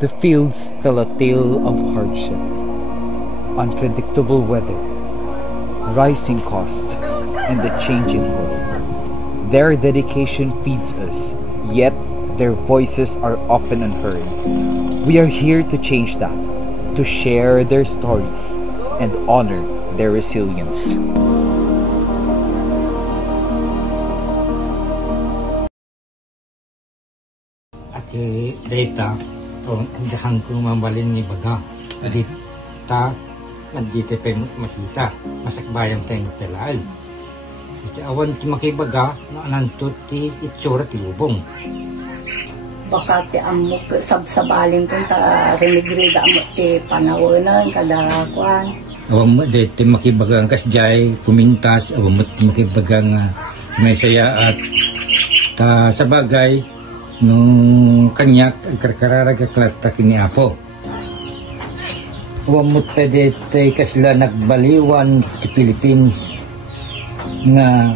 The fields tell a tale of hardship, unpredictable weather, rising cost, and the changing world. Their dedication feeds us, yet their voices are often unheard. We are here to change that, to share their stories and honor their resilience. Ati data o andahan ko mamalin ni baga. Dita nandito pa makita. Masakbayang tayo magpalaal. Iti awan ti makibaga na anantot ti itsura ti lubong. Baka ti amok sabsabalin itong rinigriga mo ti panawanan kadarakuan. Awan mo ti makibaga ang kasjay, kumintas, awan mo ti makibaga nga may saya at sa bagay nung kanyak ang karkararagaklat kini Apo. Wamot pwede tayo kasla nagbaliwan sa Philippines nga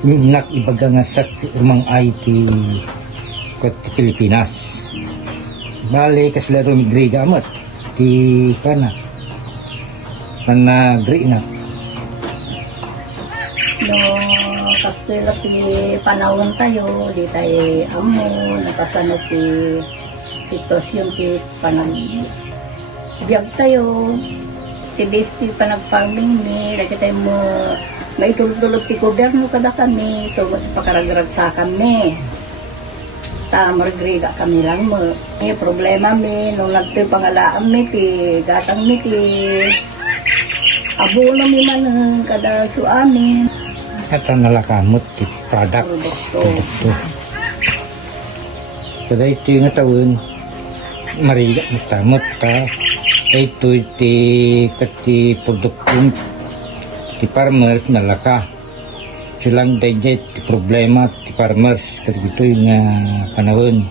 nakibaga nga sa umang IT kat Pilipinas. Bali kasla rumigriga amat ti panagri na. No, kastila ti panahon tayo, di tayo amo, nakasano ti sitwasyon ti panagbiag tayo, ti base ti panagfarming ni, lagi tayo mo, maitulog-tulog ti gobyerno kada kami, so pakaragrag sa kami. Maragriga kami lang mo. Problema mi, nung nagto'y pangalaan mi ti, gatang mi ti, abo na mi man kada suamin. At ang nalakamot, ti products, produkto. Kada ito yung taon, mariga natamot ta. Ito ti produktong ti farmers nalaka. Silang dayjay ti problema ti farmers. Kasi ito yung panahon.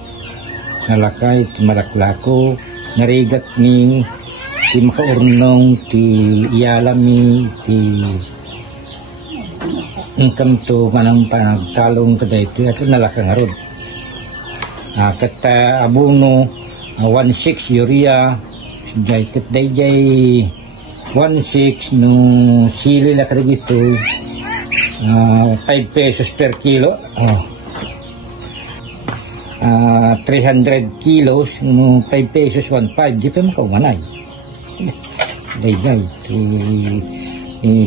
Nalaka, ti malaklako, narigat ni ti makaurnong, ti iyalami, ti income to manang panagtalong kada ito at nalaka nga ron. Kata abono 1.6 urea kat dayjay 1.6 no sili na kada ito 5 pesos per kilo. 300 kilos no 5 pesos 1.5 di pa makaumanay. Dayjay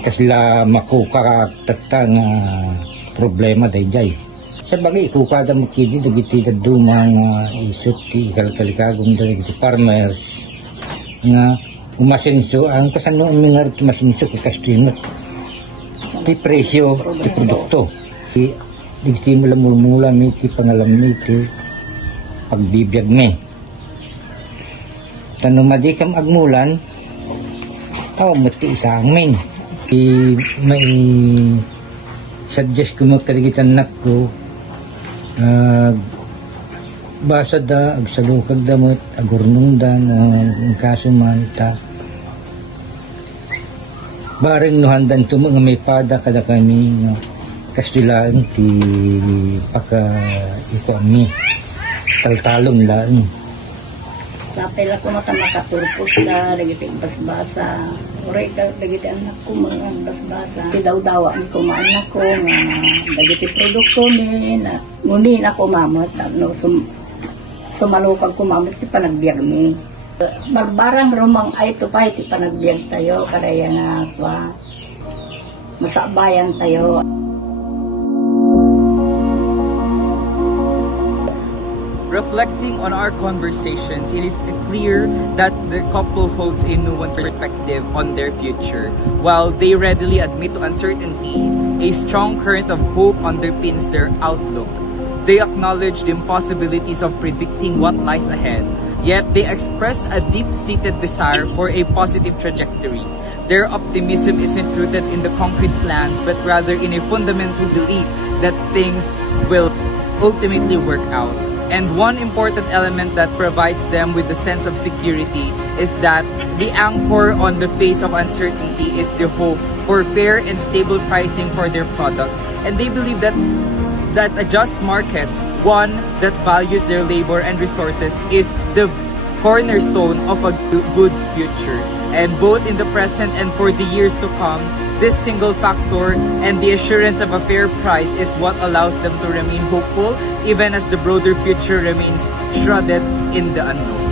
kasila makuka tatang problema dayjay. Sa bagay kukada mo kidi dagiti dumang isut ti kalkalikagong dagiti farmers nga umasenso ang kasano umingar ti masenso ti customer ti presyo ti produkto ti digiti mula mi ti pangalam mi ti pagbibiyag mi. Tanong madikam agmulan tawag mo ti isa amin. May suggest ko magkaligitan anak ko basa da agsalukag damot agurnungdan ang kaso man ta bareng nuhandan to mga may pada kada kami kastilaan ti paka ito ami taltalong lang. Sapay lang ko makaturpos ka, lagiti basbasa. Uray ka, lagiti anak ko mga basbasa. Daw-dawa ni ko maanak ko, nga lagiti produkto ni, na ngumin ako mamot. No, sumalukag ko mamot, ti panagbiag ni. Barbarang rumang ay ito pa, ti panagbiag tayo, karaya nga masabayan tayo. Reflecting on our conversations, it is clear that the couple holds a nuanced perspective on their future. While they readily admit to uncertainty, a strong current of hope underpins their outlook. They acknowledge the impossibilities of predicting what lies ahead, yet they express a deep-seated desire for a positive trajectory. Their optimism isn't rooted in the concrete plans, but rather in a fundamental belief that things will ultimately work out. And one important element that provides them with a sense of security is that the anchor on the face of uncertainty is the hope for fair and stable pricing for their products. And they believe that a just market, one that values their labor and resources, is the cornerstone of a good future. And both in the present and for the years to come, this single factor and the assurance of a fair price is what allows them to remain hopeful even as the broader future remains shrouded in the unknown.